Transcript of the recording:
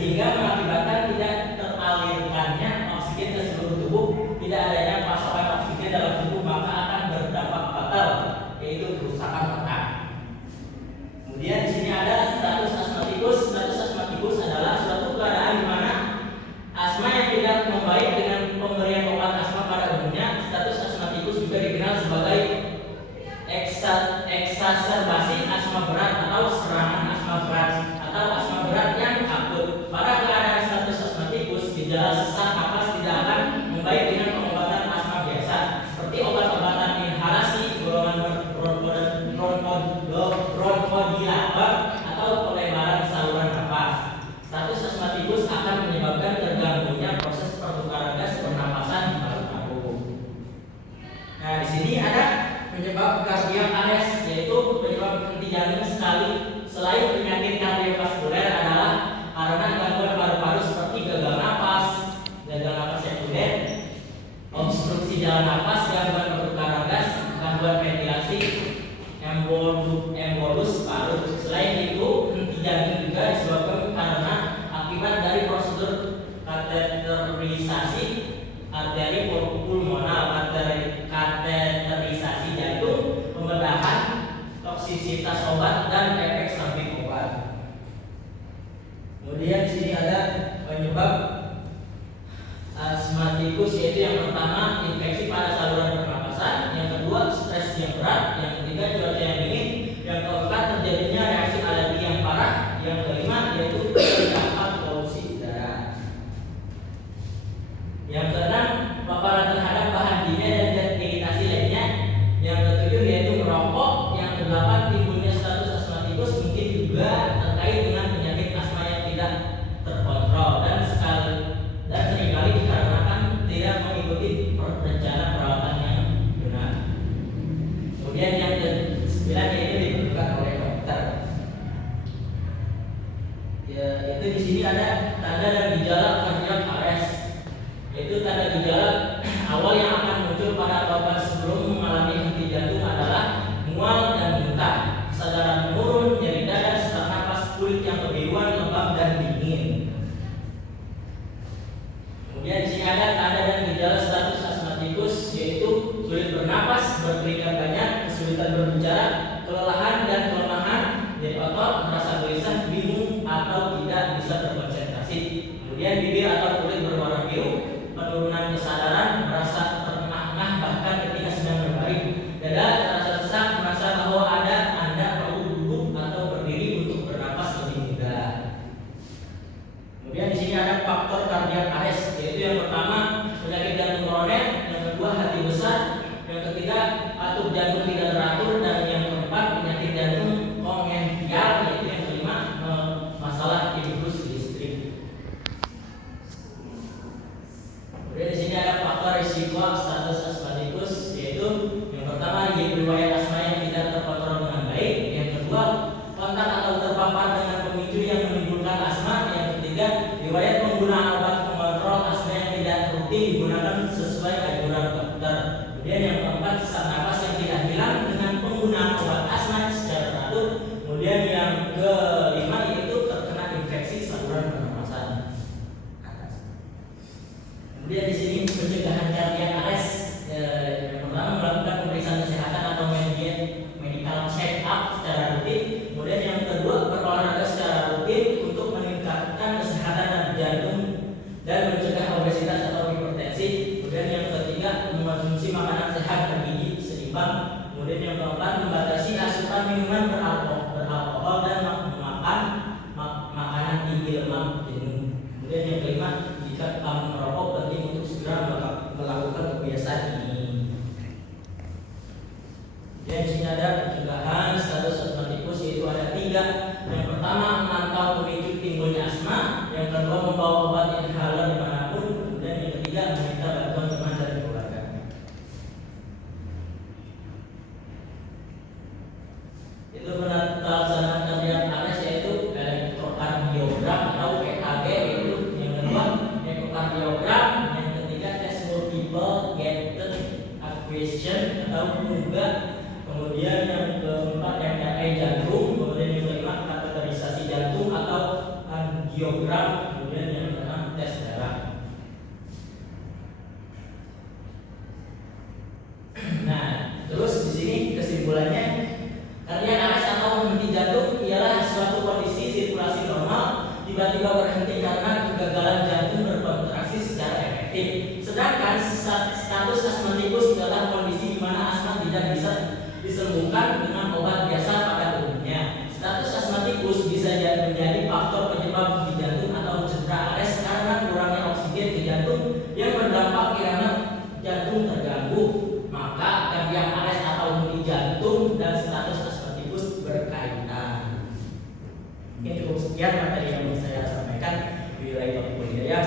sehingga mengakibatkan tidak teralirkannya oksigen ke seluruh tubuh, tidak adanya pasokan oksigen dalam tubuh, maka akan berdampak fatal, yaitu kerusakan otak. Kemudian di sini ada status asmatikус. Status asmatikus adalah suatu keadaan di mana asma yang tidak membaik dengan pemberian obat asma pada umumnya. Status asmatikus juga dikenal sebagai eksaserbasi asma berat atau serangan asma berat atau asma berat yang akut. Pada keadaan status asmatikus, gejala sesak napas tidak akan membaik dengan pengobatan asma biasa seperti obat-obatan inhalasi, golongan bronkodilator atau pelebaran saluran napas. Status asmatikus akan menyebabkan terganggunya proses pertukaran gas pernapasan di paru-paru. Nah, di sini ada penyebab kardiak arrest, yaitu penyebab henti jantung sekali selain penyakit kardiovaskuler adalah karena gangguan paru-paru seperti gagal napas sekunder, obstruksi jalan napas, gangguan pertukaran gas, gangguan ventilasi, embolus paru. Selain itu, henti jantung juga disebabkan karena akibat dari prosedur kateterisasi arteri pulmonal, kateterisasi jantung, pembedahan, toksisitas obat dan efek samping obat. Kemudian di sini ada penyebab asmatikus, yaitu yang pertama infeksi pada saluran pernapasan, yang kedua stres yang berat, yang ketiga cuaca yang dingin, yang keempat terjadinya reaksi alergi yang parah, yang kelima yaitu terdampak polusi udara, yang keenam paparan terhadap bahan kimia dan zat iritasi lainnya, yang ketujuh yaitu merokok, yang kedelapan timbulnya status asmatikus mungkin juga terkait dengan penyakit asma yang tidak terkontrol dan seringkali dikarenakan tidak mengikuti rencana perawatan yang benar. Kemudian yang ke-9 yaitu ditentukan oleh dokter. Itu di sini ada tanda dan gejala kardiak arrest, yaitu tanda gejala awal yang akan muncul pada korban sebelum mengalami henti jantung adalah mual dan muntah, kesadaran menurun, nyeri dada, sesak napas, kulit yang kebiruan, lembab dan dingin. Kemudian di sini ada tanda dan gejala status asmatikus, yaitu sulit bernapas, berkeringat banyak, kesulitan berbicara, kelelahan dan kelemahan dari otot, merasa gelisah, bingung atau tidak bisa berkonsentrasi. Kemudian bibir atau kulit berwarna biru, penurunan kesadaran, merasa terengah-engah bahkan ketika sedang berbaring, dada terasa sesak, merasa bahwa Anda perlu duduk atau berdiri untuk bernapas lebih mudah. Kemudian di sini ada faktor kardiak arrest, yaitu yang pertama penyakit jantung koroner, yang kedua hati besar, yang ketiga katup jantung tidak teratur, dan yang keempat penyakit jantung kongenital, yaitu yang kelima masalah infus listrik. Kemudian di sini ada faktor risiko status asmatikus, yaitu yang pertama riwayat asma yang tidak terkontrol dengan baik, yang kedua kontak atau terpapar dengan pemicu yang menimbulkan asma, yang ketiga riwayat penggunaan obat pengontrol asma yang tidak rutin digunakan sesuai anjuran dokter. Kemudian yang keempat sesak napas yang tidak hilang dengan penggunaan obat asma secara teratur. Kemudian yang kelima yaitu terkena infeksi saluran pernapasan atas. Kemudian di sini pencegahan kardiak arrest, yang pertama melakukan pemeriksaan kesehatan atau medical check up secara rutin. Kemudian yang kedua berolahraga secara rutin untuk meningkatkan kesehatan jantung dan mencegah obesitas atau hipertensi. Kemudian yang ketiga mengonsumsi makanan sehat bergizi seimbang. Kemudian yang keempat membatasi asupan minuman beralkohol dan makan makanan tinggi lemak jenuh. Kemudian yang kelima, jika kamu merokok penting untuk segera melakukan kebiasaan ini. Dan di sini ada pencegahan status asmatikus, yaitu ada 3. Yang pertama memantau pemicu timbulnya asma, yang kedua membawa obat inhaler dimanapun, kemudian yang ketiga meminta bantuan teman dan keluarga. Itu pelaksanaan kardiak arrest, yaitu elektrokardiogram atau EKG, yaitu yang kedua ekokardiogram, yang ketiga tes multiple gated equation atau MUGA, kemudian yang keempat MRI jantung, kemudian yang kelima kateterisasi jantung atau angiogram Sekian materi yang bisa saya sampaikan. Wabillahi taufiq wal hidayah.